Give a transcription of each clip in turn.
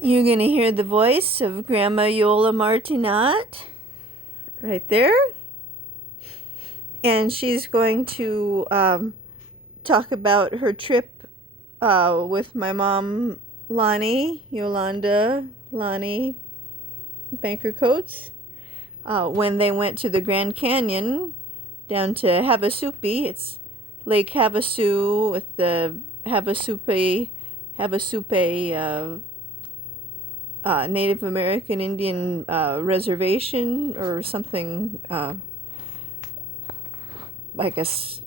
You're going to hear the voice of Grandma Iole Martinat right there. And she's going to talk about her trip with my mom, Lonnie Banker Coates, when they went to the Grand Canyon down to Havasupai. It's Lake Havasu with the Havasupai Native American Indian reservation or something. I guess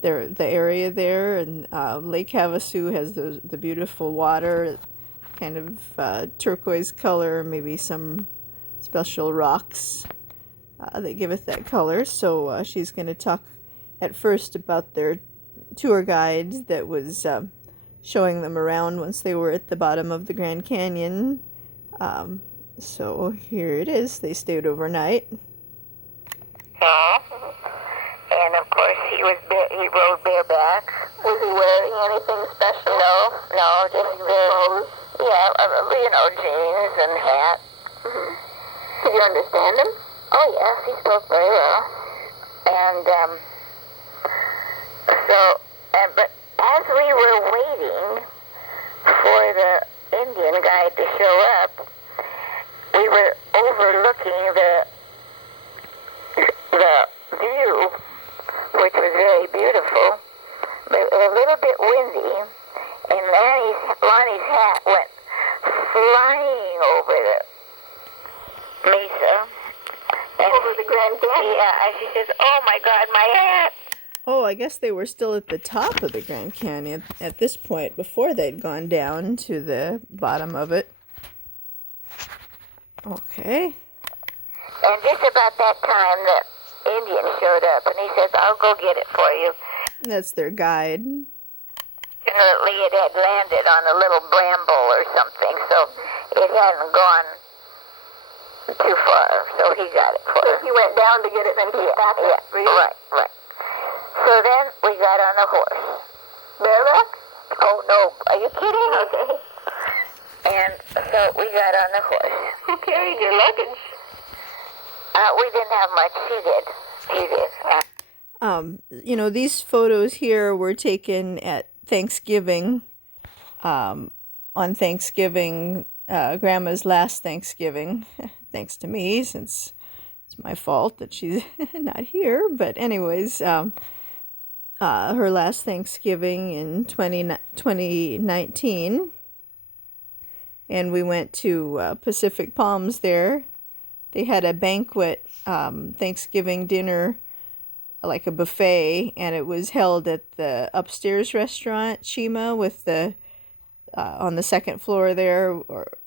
the area there, and Lake Havasu has the beautiful water, kind of turquoise color, maybe some special rocks that give it that color. So she's going to talk at first about their tour guide that was showing them around once they were at the bottom of the Grand Canyon. So here it is. They stayed overnight. And of course he rode bareback. Was he wearing anything special? No, just jeans and hat. Mm-hmm. Did you understand him? Oh yes, he spoke very well. And but as we were waiting for the Indian guide to show up, we were overlooking the view, which was very beautiful, but it was a little bit windy, and Lonnie's hat went flying over the mesa. Over the Grand Canyon? Yeah, and she says, "Oh my God, my hat!" Oh, I guess they were still at the top of the Grand Canyon at this point, before they'd gone down to the bottom of it. Okay. And just about that time, the Indian showed up, and he says, "I'll go get it for you." That's their guide. Fortunately, it had landed on a little bramble or something, so it hadn't gone too far, so he got it for her. He went down to get it and came back up for you? Right. So then we got on a horse. Bareback? Oh, no. Are you kidding? Okay. And so we got on the horse. Who carried your luggage? We didn't have much. She did. These photos here were taken at Thanksgiving, on Thanksgiving, Grandma's last Thanksgiving, thanks to me, since it's my fault that she's not here. But anyways, her last Thanksgiving in 2019, and we went to Pacific Palms there. They had a banquet, Thanksgiving dinner, like a buffet, and it was held at the upstairs restaurant, Shima, with the on the second floor there, or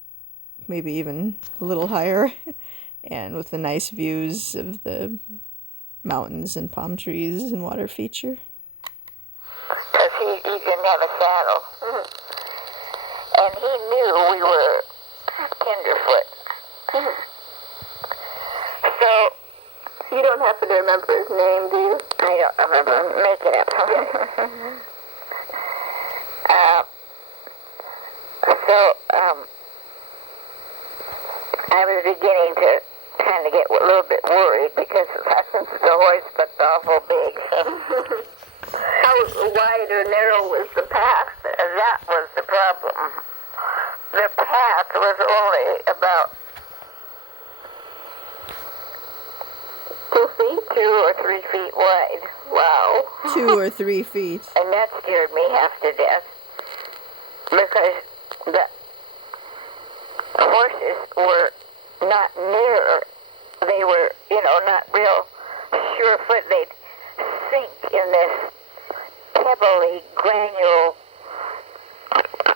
maybe even a little higher, and with the nice views of the mountains and palm trees and water feature. Because he didn't have a saddle. Mm-hmm. And he knew we were tenderfoot. Mm-hmm. So, you don't happen to remember his name, do you? I don't remember. Make it up. I was beginning to kind of get a little bit worried because the horse looked awful big. How wide or narrow was the path? That was the problem. The path was only about 2 feet? 2 or 3 feet wide. Wow. 2 or 3 feet. And that scared me half to death because the horses were not near. They were, not real sure-foot. They'd sink in this pebbly, granule.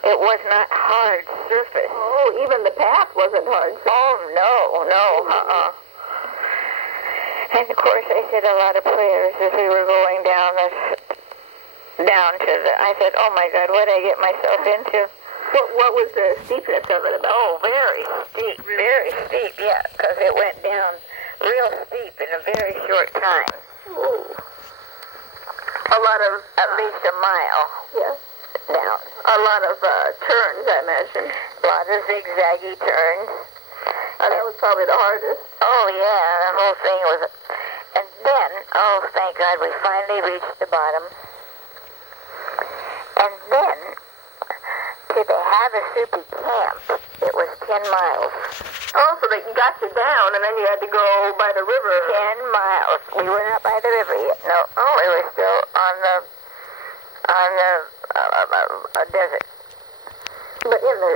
It was not hard surface. Oh, even the path wasn't hard. Oh, no. And of course, I said a lot of prayers as we were going down to the. I said, "Oh my God, what did I get myself into?" What was the steepness of it about? Oh, very steep, yeah, because it went down real steep in a very short time. Ooh. A lot of... At least a mile. Yes. Down. A lot of turns, I imagine. lot of zigzaggy turns. And that was probably the hardest. Oh, yeah, the whole thing was... And then, oh, thank God, we finally reached the bottom. And then, to the Havasupai camp, it was 10 miles. Oh, so they got you down, and then you had to go by the river. 10 miles. We were not by the river yet. No, we were still on the desert. But in the